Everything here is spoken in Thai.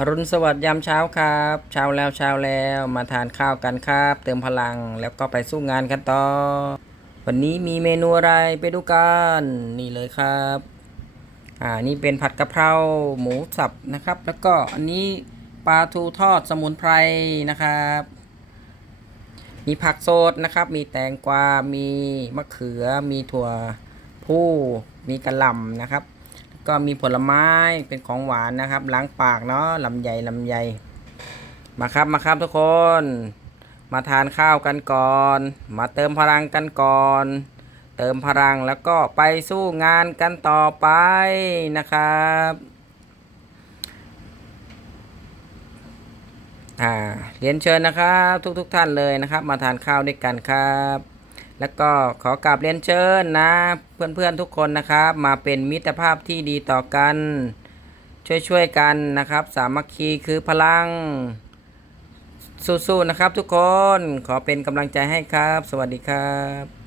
อรุณสวัสดิ์ยามเช้าครับเช้าแล้วเช้าแล้วมาทานข้าวกันครับ เติมพลังแล้วก็ไปสู้งานกันต่อ วันนี้มีเมนูอะไรไปดูกันนี่เลยครับอ่านี่เป็นผัดกะเพราหมูสับนะครับ แล้วก็อันนี้ปลาทูทอดสมุนไพรนะครับ มีผักสดนะครับ มีแตงกวา มีมะเขือ มีถั่วผู้มีกระหล่ำนะครับ ก็มีผลไม้เป็นของหวานนะครับ ล้างปากเนาะลำไยลำไยมาครับมาครับทุกคน มาทานข้าวกันก่อน มาเติมพลังกันก่อน เติมพลังแล้วก็ไปสู้งานกันต่อไปนะครับอ่าเรียนเชิญนะครับ ทุกๆทท่านเลยนะครับ มาทานข้าวด้วยกันครับ แล้วก็ขอกราบเรียนเชิญนะ เพื่อนๆทุกคนนะครับ มาเป็นมิตรภาพที่ดีต่อกัน ช่วยๆกันนะครับ สามัคคีคือพลัง สู้ๆนะครับทุกคนขอเป็นกำลังใจให้ครับ สวัสดีครับ